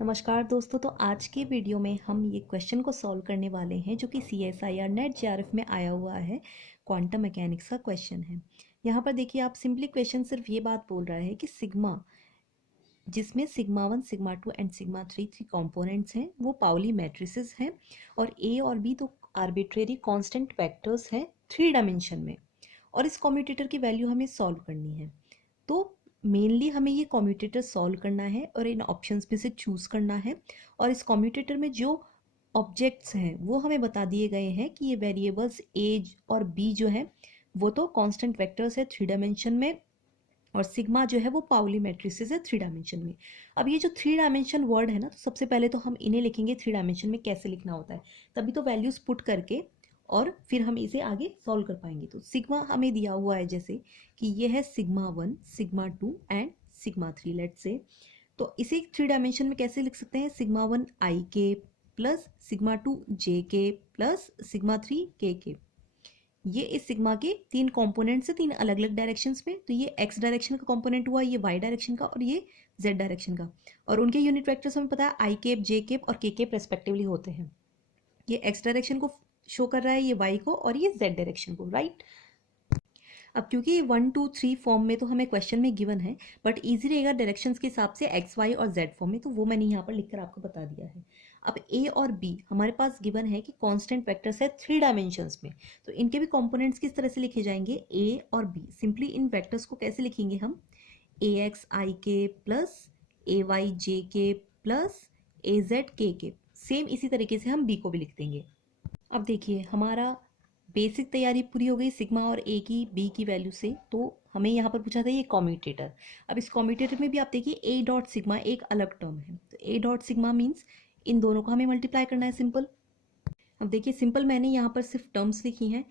नमस्कार दोस्तों। तो आज के वीडियो में हम ये क्वेश्चन को सॉल्व करने वाले हैं जो कि CSIR नेट JRF में आया हुआ है। क्वांटम मैकेनिक्स का क्वेश्चन है। यहाँ पर देखिए, आप सिंपली क्वेश्चन सिर्फ ये बात बोल रहा है कि सिग्मा, जिसमें sigma 1 sigma 2 and sigma 3 three components हैं, वो पाउली मैट्रिसेस हैं और ए और बी तो आर्बिट्रेरी कांस्टेंट वेक्टर्स हैं 3 डायमेंशन में, और इस कम्यूटेटर की वैल्यू हमें सॉल्व करनी है। तो मेनली हमें ये कम्यूटेटर सॉल्व करना है और इन ऑप्शंस में से चूज़ करना है, और इस कम्यूटेटर में जो ऑब्जेक्ट्स हैं वो हमें बता दिए गए हैं कि ये वेरिएबल्स ए और बी जो है वो तो कांस्टेंट वेक्टर्स है 3 डायमेंशन में, और सिग्मा जो है वो पाउली मैट्रिसेस है 3 डायमेंशन में। अब ये जो 3 डायमेंशन वर्ड है ना, तो सबसे पहले तो हम इन्हें लिखेंगे 3 डायमेंशन में कैसे लिखना होता है, तभी तो वैल्यूज पुट करके और फिर हम इसे आगे सॉल्व कर पाएंगे। तो सिग्मा हमें दिया हुआ है जैसे कि ये है sigma 1 sigma 2 and sigma 3 let say. तो इसे 3 डायमेंशन में कैसे लिख सकते हैं, सिग्मा 1 आई के प्लस सिग्मा 2 जे के प्लस सिग्मा 3 के। ये इस सिग्मा के 3 कंपोनेंट्स है, 3 अलग अलग डायरेक्शंस में। तो ये एक्स डायरेक्शन का कंपोनेंट हुआ, ये वाई डायरेक्शन का, और ये जेड डायरेक्शन का। और उनके यूनिट वेक्टर्स हमें पता है आई केप, जे केप और के केप रेस्पेक्टिवली होते हैं। ये एक्स डायरेक्शन को शो कर रहा है, ये वाई को, और ये जेड डायरेक्शन को, राइट। अब क्योंकि 1 2 3 फॉर्म में तो हमें क्वेश्चन में गिवन है, बट ईजी रहेगा डायरेक्शंस के हिसाब से एक्स वाई और जेड फॉर्म में, तो वो मैंने यहाँ पर लिखकर आपको बता दिया है। अब ए और बी हमारे पास गिवन है कि कांस्टेंट वेक्टर्स है 3 डायमेंशंस में, तो इनके भी कंपोनेंट्स किस तरह से लिखे जाएंगे, ए और बी। सिंपली इन वेक्टर्स को कैसे लिखेंगे हम, ए एक्स आई के प्लस ए वाई जे के प्लस ए जेड के। सेम इसी तरीके से हम बी को भी लिख देंगे। अब देखिए, हमारा बेसिक तैयारी पूरी हो गई सिग्मा और ए की बी की वैल्यू से। तो हमें यहाँ पर पूछा था ये कम्यूटेटर। अब इस कम्यूटेटर में भी आप देखिए ए डॉट सिग्मा एक अलग टर्म है, तो ए डॉट सिग्मा मीन्स इन दोनों को हमें मल्टीप्लाई करना है, सिंपल। अब देखिए, सिंपल मैंने यहाँ पर सिर्फ टर्म्स लिखी हैं।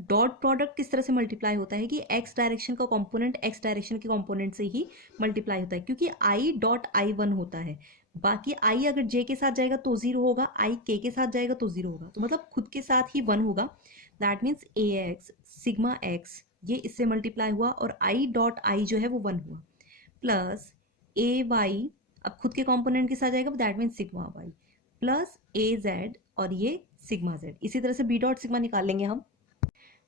डॉट प्रोडक्ट किस तरह से मल्टीप्लाई होता है कि एक्स डायरेक्शन का कंपोनेंट एक्स डायरेक्शन के कंपोनेंट से ही मल्टीप्लाई होता है, क्योंकि आई डॉट आई 1 होता है। बाकी आई अगर जे के साथ जाएगा तो 0 होगा, आई के साथ जाएगा तो 0 होगा, तो मतलब खुद के साथ ही 1 होगा। That means A x sigma x ये इससे मल्टीप्लाई हुआ, और आई डॉट आई जो है वो 1 हुआ, प्लस ए वाई अब खुद के कंपोनेंट के साथ जाएगा, that means sigma Y plus A Z और ये सिग्मा जेड। इसी तरह से बी डॉट सिग्मा निकाल लेंगे हम।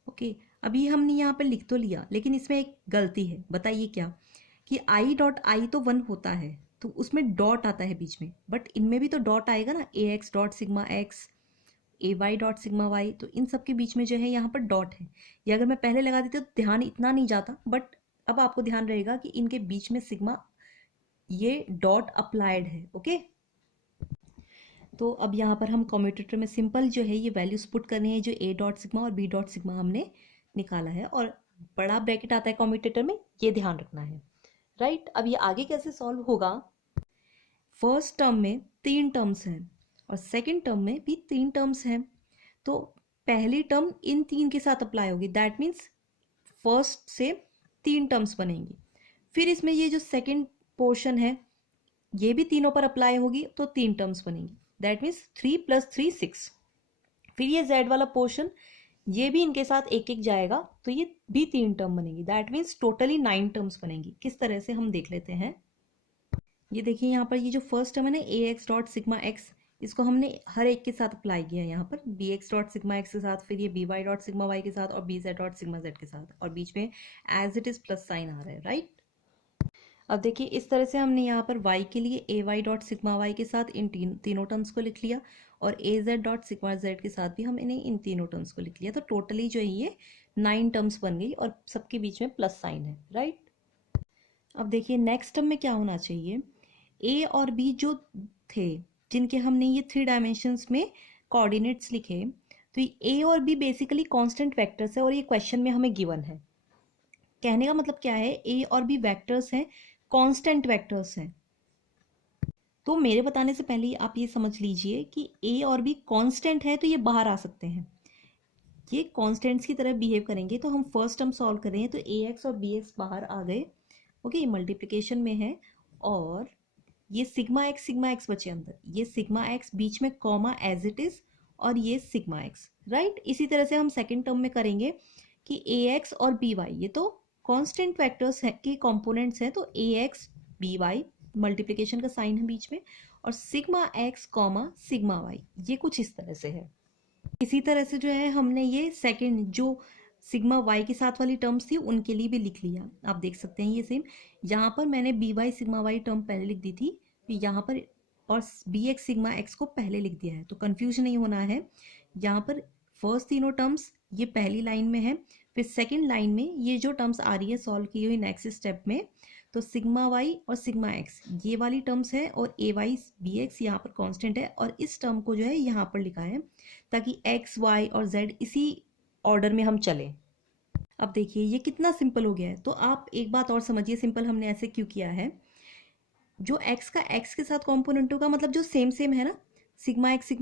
ओके, अभी हमने यहाँ पर लिख तो लिया, लेकिन इसमें एक गलती है, बताइए क्या, कि आई डॉट आई तो 1 होता है तो उसमें डॉट आता है बीच में, बट इनमें भी तो डॉट आएगा ना, ए एक्स डॉट सिग्मा एक्स, ए वाई डॉट सिग्मा वाई, तो इन सब के बीच में जो है यहाँ पर डॉट है। ये अगर मैं पहले लगा देती तो ध्यान इतना नहीं जाता, बट अब आपको ध्यान रहेगा कि इनके बीच में सिग्मा ये डॉट अप्लाइड है। ओके, तो अब यहाँ पर हम कम्यूटेटर में सिंपल जो है ये वैल्यूज पुट करनी है, जो ए डॉट सिग्मा और बी डॉट सिग्मा हमने निकाला है, और बड़ा ब्रैकेट आता है कम्यूटेटर में, ये ध्यान रखना है, राइट। अब ये आगे कैसे सॉल्व होगा, फर्स्ट टर्म में 3 टर्म्स हैं और सेकंड टर्म में भी 3 टर्म्स हैं, तो पहली टर्म इन 3 के साथ अप्लाई होगी, दैट मीन्स फर्स्ट से 3 टर्म्स बनेंगी। फिर इसमें ये जो सेकंड पोर्शन है ये भी तीनों पर अप्लाई होगी, तो 3 टर्म्स बनेंगी, दैट मीन्स 3 + 3 6। फिर ये जेड वाला पोर्शन ये भी इनके साथ एक एक जाएगा, तो ये भी 3 टर्म बनेगी, दैट मीन्स टोटली 9 टर्म्स बनेंगी। किस तरह से हम देख लेते हैं, ये देखिए यहाँ पर ये जो फर्स्ट टर्म है ना, ए एक्स डॉट सिग्मा एक्स, इसको हमने हर एक के साथ अप्लाई किया यहाँ पर, B X dot sigma X के साथ, फिर ये B Y dot sigma Y के साथ, और B Z dot sigma Z के साथ, और बीच में as it is plus sign आ रहा है, राइट। अब देखिए, इस तरह से हमने यहाँ पर y के लिए ए वाई डॉट सिग्मा वाई के साथ इन तीनों टर्म्स को लिख लिया, और ए जेड डॉट सिग्मा जेड के साथ भी हमने इन तीनों टर्म्स को लिख लिया, तो टोटली जो है ये 9 टर्म्स बन गई, और सबके बीच में प्लस साइन है, राइट। अब देखिए, नेक्स्ट टर्म में क्या होना चाहिए, ए और बी जो थे जिनके हमने ये 3 डायमेंशंस में कोऑर्डिनेट्स लिखे, तो ए और बी बेसिकली कांस्टेंट वेक्टर्स है, और ये क्वेश्चन में हमें गिवन है। कहने का मतलब क्या है, ए और बी वेक्टर्स हैं, कांस्टेंट वेक्टर्स हैं। तो मेरे बताने से पहले आप ये समझ लीजिए कि ए और बी कांस्टेंट है, तो ये बाहर आ सकते हैं, ये कांस्टेंट्स की तरह बिहेव करेंगे। तो हम फर्स्ट टर्म सॉल्व कर रहे हैं, तो ए एक्स और बी एक्स बाहर आ गए, ओके, ये मल्टीप्लिकेशन में है, और ये सिग्मा एक्स बचे अंदर, ये सिग्मा एक्स बीच में कॉमा एज इट इज, और ये सिग्मा एक्स, राइट। इसी तरह से हम सेकेंड टर्म में करेंगे कि ए एक्स और बी वाई ये तो कांस्टेंट वेक्टर्स है के कंपोनेंट्स हैं, तो A X B Y multiplication का साइन है बीच में, और sigma X comma sigma Y, ये कुछ इस तरह से है। इसी तरह से जो है हमने ये सेकंड जो सिग्मा वाई के साथ वाली टर्म्स थी उनके लिए भी लिख लिया। आप देख सकते हैं ये सेम, यहाँ पर मैंने B Y sigma Y term पहले लिख दी थी, फिर यहाँ पर और बी एक्स सिग्मा एक्स को पहले लिख दिया है, तो कंफ्यूज नहीं होना है। यहाँ पर फर्स्ट तीनों टर्म्स ये पहली लाइन में है, फिर सेकेंड लाइन में ये जो टर्म्स आ रही है सॉल्व की हुई नेक्स्ट स्टेप में, तो सिग्मा वाई और सिग्मा एक्स ये वाली टर्म्स है, और ए वाई बी एक्स यहाँ पर कांस्टेंट है, और इस टर्म को जो है यहाँ पर लिखा है ताकि एक्स वाई और जेड इसी ऑर्डर में हम चलें। अब देखिए ये कितना सिंपल हो गया है। तो आप एक बात और समझिए, सिंपल हमने ऐसे क्यों किया है, जो एक्स का एक्स के साथ कॉम्पोनेंट होगा, मतलब जो सेम सेम है ना, सिग्मा एक्स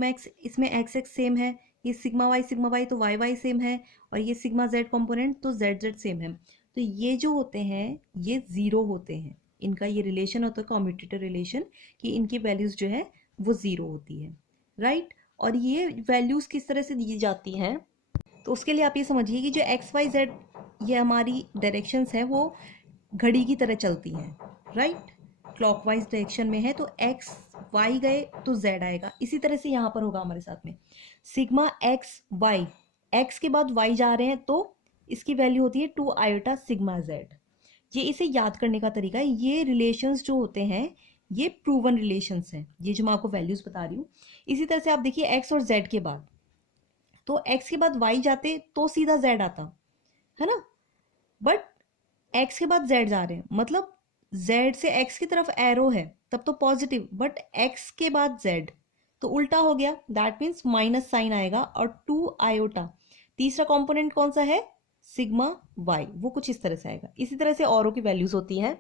इसमें एक्स एक्स सेम है, ये सिग्मा वाई तो वाई वाई सेम है, और ये सिग्मा जेड कॉम्पोनेंट तो जेड जेड सेम है, तो ये जो होते हैं ये ज़ीरो होते हैं, इनका ये रिलेशन होता है कॉम्यूटेटिव रिलेशन, कि इनकी वैल्यूज़ जो है वो ज़ीरो होती है, राइट। और ये वैल्यूज़ किस तरह से दी जाती हैं, तो उसके लिए आप ये समझिए कि जो एक्स वाई जेड ये हमारी डायरेक्शंस है वो घड़ी की तरह चलती हैं, राइट। क्लॉकवाइज डायरेक्शन में है तो एक्स वाई गए तो जेड आएगा, इसी तरह से यहाँ पर होगा हमारे साथ में सिग्मा एक्स वाई, एक्स के बाद वाई जा रहे हैं तो इसकी वैल्यू होती है 2 आयोटा सिग्मा जेड। ये इसे याद करने का तरीका है। ये रिलेशंस जो होते हैं ये प्रूवन रिलेशंस हैं, ये जो मैं आपको वैल्यूज बता रही हूँ। इसी तरह से आप देखिए एक्स और जेड के बाद, तो एक्स के बाद वाई जाते तो सीधा जेड आता है ना, बट एक्स के बाद जेड जा रहे हैं, मतलब जेड से एक्स की तरफ एरो है तब तो पॉजिटिव, बट एक्स के बाद जेड तो उल्टा हो गया, दैट मीन्स माइनस साइन आएगा, और 2 आयोटा तीसरा कंपोनेंट कौन सा है, सिग्मा वाई, वो कुछ इस तरह से आएगा। इसी तरह से औरों की वैल्यूज होती हैं।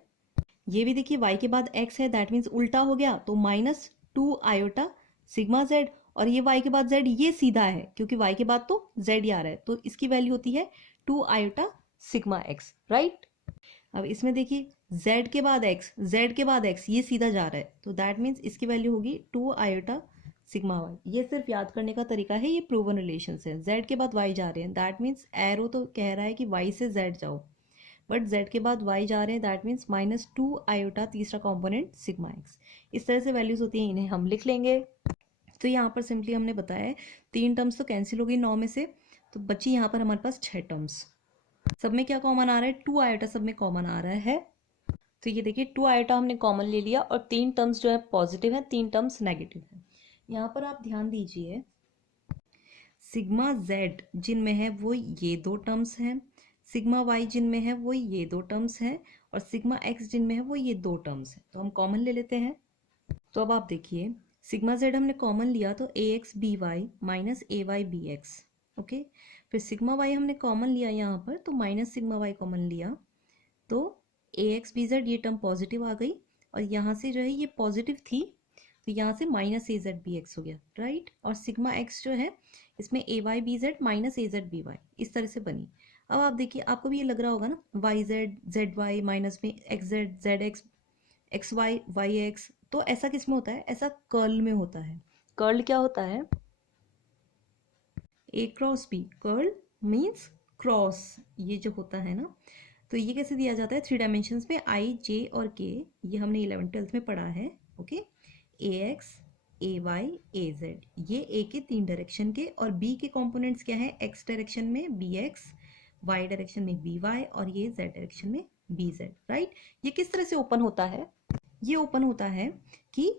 ये भी देखिए वाई के बाद एक्स है, दैट मीन्स उल्टा हो गया, तो -2 आयोटा सिग्मा जेड, और ये y के बाद z ये सीधा है क्योंकि y के बाद तो z ही आ रहा है, तो इसकी वैल्यू होती है 2 आयोटा सिग्मा x, राइट। अब इसमें देखिए z के बाद x ये सीधा जा रहा है, तो दैट मीन्स इसकी वैल्यू होगी 2 आयोटा सिग्मा y। ये सिर्फ याद करने का तरीका है, ये प्रूवन रिलेशन है। z के बाद y जा रहे हैं, दैट मीन्स एरो तो कह रहा है कि y से z जाओ, बट z के बाद y जा रहे हैं, दैट मीन्स -2 आयोटा तीसरा कॉम्पोनेंट सिग्मा x। इस तरह से वैल्यूज होती हैं, इन्हें हम लिख लेंगे। तो यहाँ पर सिंपली हमने बताया है 3 टर्म्स तो कैंसिल हो गई 9 में से, तो बची यहाँ पर हमारे पास 6 टर्म्स। सब में क्या कॉमन आ रहा है, 2 आयोटा सब में कॉमन आ रहा है। तो ये देखिए 2 आयोटा हमने कॉमन ले लिया, और 3 टर्म्स जो है पॉजिटिव है, 3 टर्म्स नेगेटिव है। यहाँ पर आप ध्यान दीजिए, सिग्मा जेड जिनमें है वो ये 2 टर्म्स हैं, सिग्मा वाई जिनमें है वो ये 2 टर्म्स हैं, और सिग्मा एक्स जिनमें है वो ये 2 टर्म्स हैं। तो हम कॉमन ले लेते हैं। तो अब आप देखिए सिग्मा जेड हमने कॉमन लिया तो A X B Y minus A Y B x, okay. फिर सिग्मा वाई हमने कॉमन लिया यहाँ पर, तो माइनस सिग्मा वाई कॉमन लिया, तो ए एक्स बी जेड ये टर्म पॉजिटिव आ गई, और यहाँ से जो है ये पॉजिटिव थी तो यहाँ से minus A Z B x हो गया, राइट। और सिग्मा एक्स जो है इसमें ए Y B Z minus A Z B Y इस तरह से बनी। अब आप देखिए आपको भी ये लग रहा होगा ना, Y Z Z Y minus में X Z Z X X Y Y X, तो ऐसा किस में होता है, ऐसा कर्ल में होता है। कर्ल क्या होता है, A cross B, curl means cross, ये जो होता है ना, तो ये कैसे दिया जाता है 3 डायमेंशंस में, आई जे और के, ये हमने 11th 12th में पढ़ा है, ओके। ए एक्स ए वाई ए जेड, ये ए के 3 डायरेक्शन के, और बी के कंपोनेंट्स क्या है, एक्स डायरेक्शन में बी एक्स, वाई डायरेक्शन में बी वाई, और ये जेड डायरेक्शन में बी जेड, राइट। ये किस तरह से ओपन होता है, ये ओपन होता है कि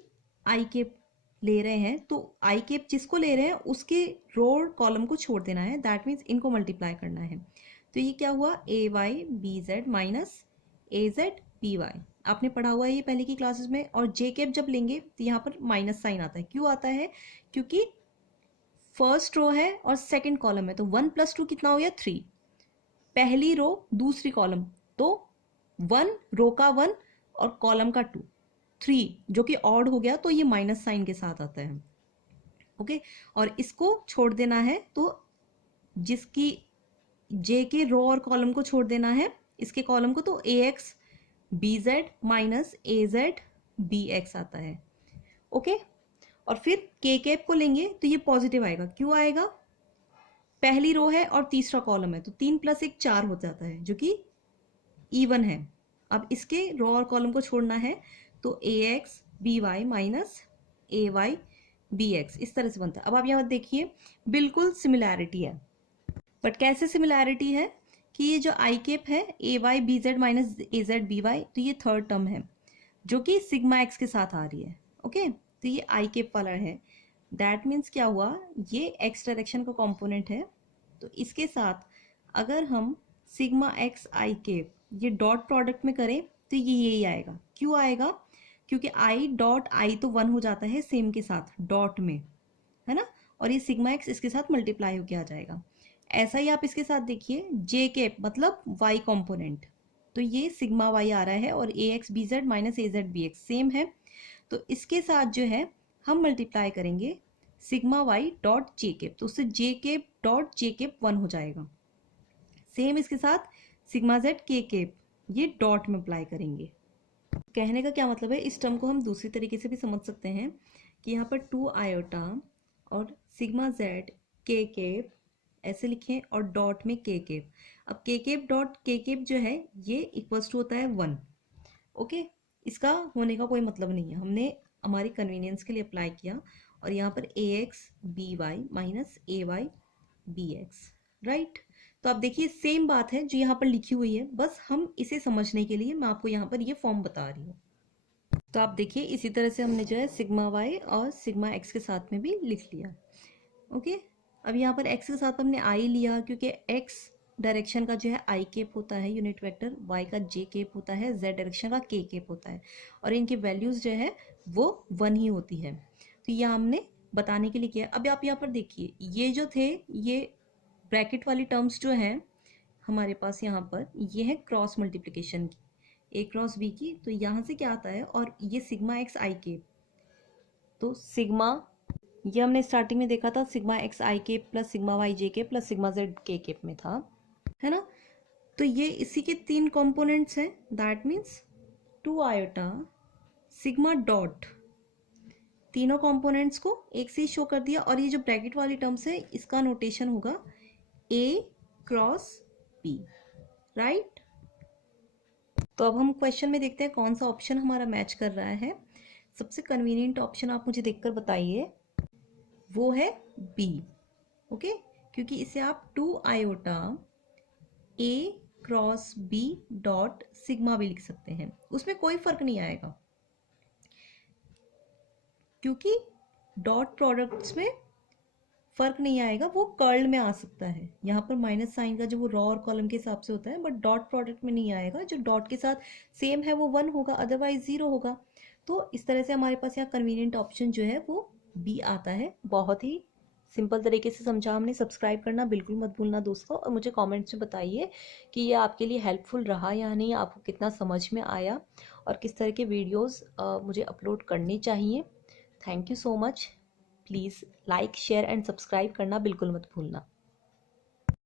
आई केप ले रहे हैं, तो आई केप जिसको ले रहे हैं उसके रो कॉलम को छोड़ देना है, दैट मीन्स इनको मल्टीप्लाई करना है। तो ये क्या हुआ, ए Y B Z minus A Z B Y, आपने पढ़ा हुआ है ये पहले की क्लासेस में। और जे केप जब लेंगे तो यहाँ पर माइनस साइन आता है, क्यों आता है, क्योंकि फर्स्ट रो है और सेकेंड कॉलम है, तो 1 + 2 कितना हो गया 3, पहली रो दूसरी कॉलम, तो 1 रो का 1 और कॉलम का 2, 3 जो कि ऑड हो गया, तो ये माइनस साइन के साथ आता है, ओके। और इसको छोड़ देना है, तो जिसकी जे के रो और कॉलम को छोड़ देना है, इसके कॉलम को, तो A X B Z minus A Z B x आता है, ओके। और फिर के कैप को लेंगे तो ये पॉजिटिव आएगा, क्यों आएगा, पहली रो है और तीसरा कॉलम है, तो 3 + 1 4 हो जाता है, जो कि इवन है। अब इसके रो और कॉलम को छोड़ना है, तो A X B Y minus A Y B x इस तरह से बनता है। अब आप यहाँ देखिए बिल्कुल सिमिलैरिटी है, बट कैसे सिमिलैरिटी है कि ये जो आई केप है ए Y B Z minus A Z B Y, तो ये थर्ड टर्म है जो कि सिग्मा एक्स के साथ आ रही है। ओके, तो ये आई केप वाला है। दैट मीन्स क्या हुआ, ये एक्स डायरेक्शन का कॉम्पोनेंट है, तो इसके साथ अगर हम सिग्मा एक्स आई केप ये डॉट प्रोडक्ट में करें तो ये यही आएगा। क्यों आएगा, क्योंकि आई डॉट आई तो वन हो जाता है सेम के साथ डॉट में, है ना, और ये सिग्मा एक्स इसके साथ मल्टीप्लाई होके आ जाएगा। ऐसा ही आप इसके साथ देखिए जे केप मतलब वाई कॉम्पोनेंट, तो ये सिग्मा वाई आ रहा है और A X B Z minus A Z B X same है, तो इसके साथ जो है हम मल्टीप्लाई करेंगे sigma Y dot J cap, तो उससे J cap dot J cap one हो जाएगा। सेम इसके साथ सिग्मा जेड के केप ये डॉट में अप्लाई करेंगे। कहने का क्या मतलब है, इस टर्म को हम दूसरी तरीके से भी समझ सकते हैं कि यहाँ पर 2 आयोटा और सिग्मा जेड के केप ऐसे लिखें और डॉट में के केप। अब के केप डॉट के केप जो है ये इक्वल्स टू होता है 1। ओके, इसका होने का कोई मतलब नहीं है, हमने हमारी कन्वीनियंस के लिए अप्लाई किया, और यहाँ पर ए एक्स बी वाई माइनस ए वाई बी एक्स, राइट। तो आप देखिए सेम बात है जो यहाँ पर लिखी हुई है, बस हम इसे समझने के लिए मैं आपको यहाँ पर ये फॉर्म बता रही हूँ। तो आप देखिए इसी तरह से हमने जो है सिग्मा वाई और सिग्मा एक्स के साथ में भी लिख लिया। ओके, अब यहाँ पर एक्स के साथ हमने आई लिया क्योंकि एक्स डायरेक्शन का जो है आई केप होता है यूनिट वेक्टर, वाई का जे केप होता है, जेड डायरेक्शन का के केप होता है, और इनकी वैल्यूज़ जो है वो 1 ही होती है। तो ये हमने बताने के लिए किया। अब आप यहाँ पर देखिए ये जो थे ये ब्रैकेट वाली टर्म्स जो हैं हमारे पास यहाँ पर ये है क्रॉस मल्टीप्लिकेशन की, ए क्रॉस बी की, तो यहाँ से क्या आता है, और ये सिग्मा एक्स आई केप, तो सिग्मा ये हमने स्टार्टिंग में देखा था सिग्मा एक्स आई के प्लस सिग्मा वाई जे के plus sigma Z K cap में था, है ना। तो ये इसी के 3 कंपोनेंट्स हैं, that means 2 iota sigma dot, तीनों कंपोनेंट्स को एक से ही शो कर दिया, और ये जो ब्रैकेट वाली टर्म्स है इसका नोटेशन होगा ए क्रॉस बी, राइट। तो अब हम क्वेश्चन में देखते हैं कौन सा ऑप्शन हमारा मैच कर रहा है। सबसे कन्वीनियंट ऑप्शन आप मुझे देखकर बताइए, वो है बी। ओके, क्योंकि इसे आप 2 आयोटा ए क्रॉस बी डॉट सिग्मा भी लिख सकते हैं, उसमें कोई फर्क नहीं आएगा क्योंकि डॉट प्रोडक्ट्स में फर्क नहीं आएगा, वो कर्ल में आ सकता है। यहाँ पर माइनस साइन का जो वो रॉ और कॉलम के हिसाब से होता है, बट डॉट प्रोडक्ट में नहीं आएगा, जो डॉट के साथ सेम है वो 1 होगा, अदरवाइज 0 होगा। तो इस तरह से हमारे पास यहाँ कन्वीनियंट ऑप्शन जो है वो बी आता है। बहुत ही सिंपल तरीके से समझा हमने। सब्सक्राइब करना बिल्कुल मत भूलना दोस्तों, और मुझे कमेंट्स में बताइए कि ये आपके लिए हेल्पफुल रहा या नहीं, आपको कितना समझ में आया और किस तरह के वीडियोस मुझे अपलोड करने चाहिए। Thank you so much. Please like share and subscribe करना बिल्कुल मत भूलना।